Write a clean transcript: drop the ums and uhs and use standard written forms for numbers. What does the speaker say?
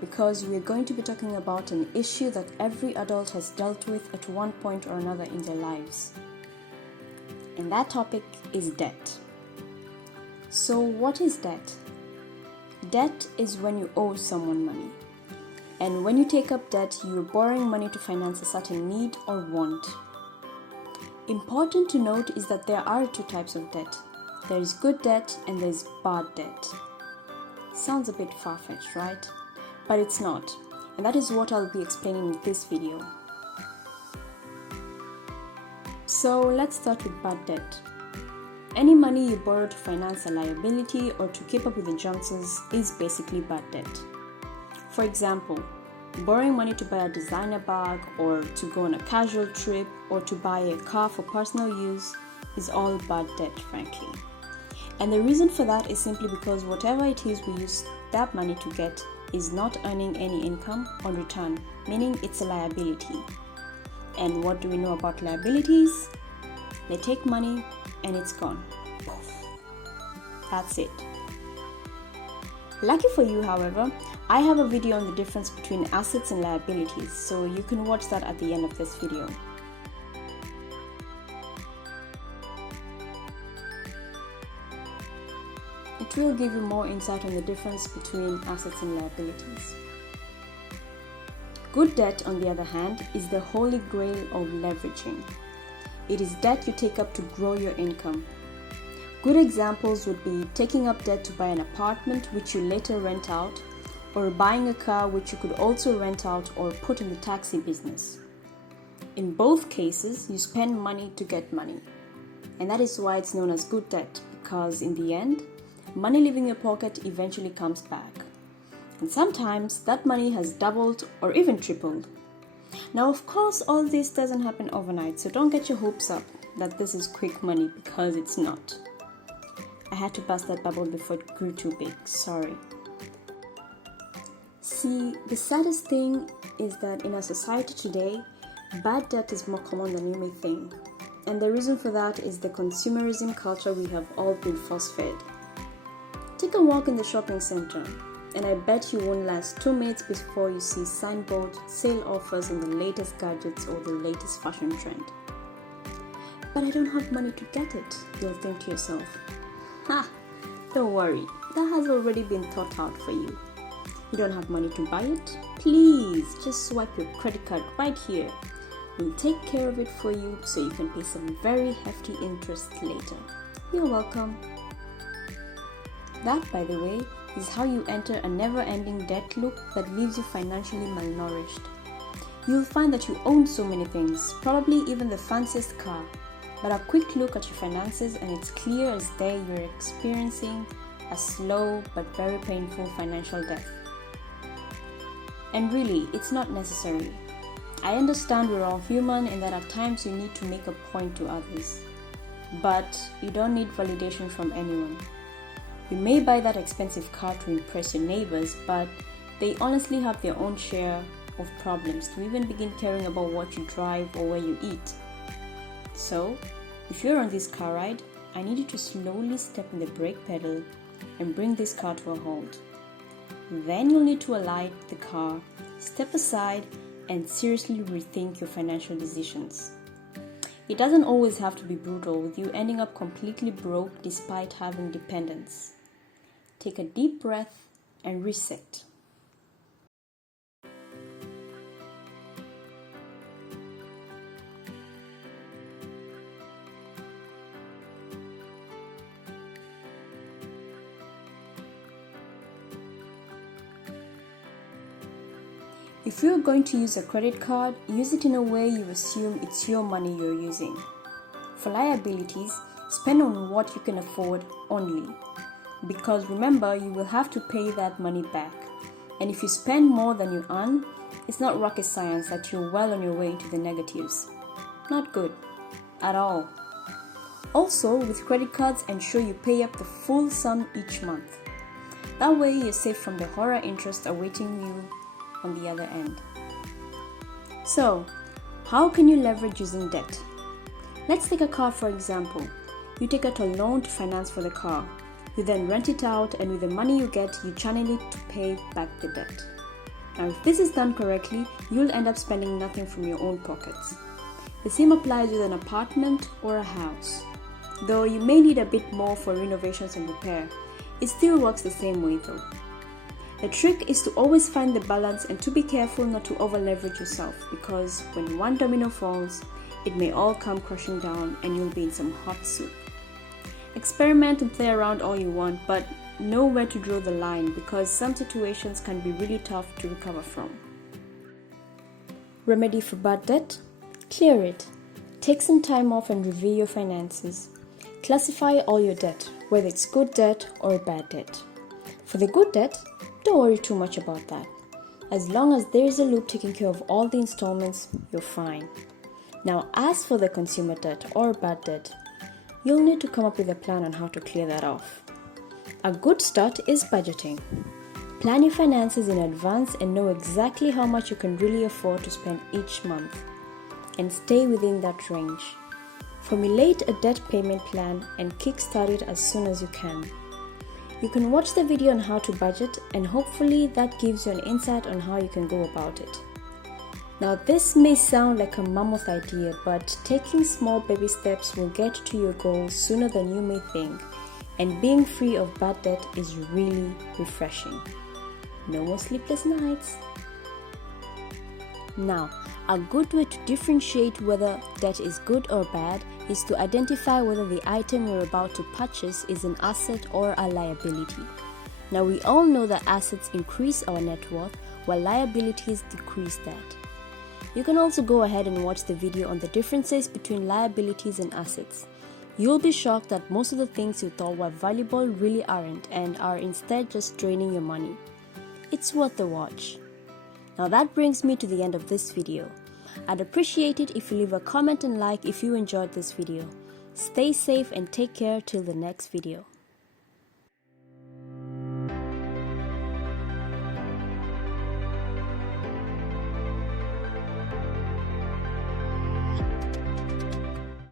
because we are going to be talking about an issue that every adult has dealt with at one point or another in their lives. And that topic is debt. So what is debt? Debt is when you owe someone money. And when you take up debt, you are borrowing money to finance a certain need or want. Important to note is that there are two types of debt. There is good debt and there is bad debt. Sounds a bit far-fetched, right? But it's not. And that is what I'll be explaining in this video. So let's start with bad debt. Any money you borrow to finance a liability or to keep up with the Joneses is basically bad debt. For example, borrowing money to buy a designer bag or to go on a casual trip or to buy a car for personal use is all bad debt, frankly. And the reason for that is simply because whatever it is we use that money to get is not earning any income on return, meaning it's a liability. And what do we know about liabilities? They take money and it's gone. Poof. That's it. Lucky for you, however, I have a video on the difference between assets and liabilities, so you can watch that at the end of this video. It will give you more insight on the difference between assets and liabilities. Good debt, on the other hand, is the holy grail of leveraging. It is debt you take up to grow your income. Good examples would be taking up debt to buy an apartment which you later rent out, or buying a car which you could also rent out or put in the taxi business. In both cases, you spend money to get money. And that is why it's known as good debt, because in the end, money leaving your pocket eventually comes back. And sometimes that money has doubled or even tripled. Now, of course, all this doesn't happen overnight, so don't get your hopes up that this is quick money, because it's not. I had to bust that bubble before it grew too big, sorry. See, the saddest thing is that in our society today, bad debt is more common than you may think. And the reason for that is the consumerism culture we have all been force-fed. Take a walk in the shopping center, and I bet you won't last 2 minutes before you see signboard sale offers in the latest gadgets or the latest fashion trend. But I don't have money to get it, you'll think to yourself. Ha! Don't worry, that has already been thought out for you. You don't have money to buy it? Please, just swipe your credit card right here. We'll take care of it for you so you can pay some very hefty interest later. You're welcome. That, by the way, is how you enter a never-ending debt loop that leaves you financially malnourished. You'll find that you own so many things, probably even the fanciest car, but a quick look at your finances and it's clear as day you're experiencing a slow but very painful financial death. And really, it's not necessary. I understand we're all human and that at times you need to make a point to others. But you don't need validation from anyone. You may buy that expensive car to impress your neighbors, but they honestly have their own share of problems to even begin caring about what you drive or where you eat. So, if you're on this car ride, I need you to slowly step on the brake pedal and bring this car to a halt. Then you'll need to alight the car, step aside, and seriously rethink your financial decisions. It doesn't always have to be brutal, with you ending up completely broke despite having dependents. Take a deep breath and reset. If you're going to use a credit card, use it in a way you assume it's your money you're using. For liabilities, spend on what you can afford only. Because remember, you will have to pay that money back. And if you spend more than you earn, it's not rocket science that you're well on your way into the negatives. Not good. At all. Also, with credit cards, ensure you pay up the full sum each month. That way, you're safe from the horror interest awaiting you on the other end. So, how can you leverage using debt? Let's take a car for example. You take out a loan to finance for the car. You then rent it out, and with the money you get, you channel it to pay back the debt. Now, if this is done correctly, you'll end up spending nothing from your own pockets. The same applies with an apartment or a house. Though you may need a bit more for renovations and repair, it still works the same way though. The trick is to always find the balance and to be careful not to over-leverage yourself, because when one domino falls, it may all come crashing down and you'll be in some hot soup. Experiment and play around all you want, but know where to draw the line, because some situations can be really tough to recover from. Remedy for bad debt? Clear it. Take some time off and review your finances. Classify all your debt, whether it's good debt or bad debt. For the good debt, don't worry too much about that. As long as there is a loop taking care of all the installments, you're fine. Now, as for the consumer debt or bad debt, you'll need to come up with a plan on how to clear that off. A good start is budgeting. Plan your finances in advance and know exactly how much you can really afford to spend each month, and stay within that range. Formulate a debt payment plan and kickstart it as soon as you can. You can watch the video on how to budget, and hopefully that gives you an insight on how you can go about it. Now, this may sound like a mammoth idea, but taking small baby steps will get to your goals sooner than you may think, and being free of bad debt is really refreshing. No more sleepless nights. Now, a good way to differentiate whether debt is good or bad is to identify whether the item you're about to purchase is an asset or a liability. Now, we all know that assets increase our net worth while liabilities decrease that. You can also go ahead and watch the video on the differences between liabilities and assets. You'll be shocked that most of the things you thought were valuable really aren't, and are instead just draining your money. It's worth the watch. Now that brings me to the end of this video. I'd appreciate it if you leave a comment and like if you enjoyed this video. Stay safe and take care till the next video.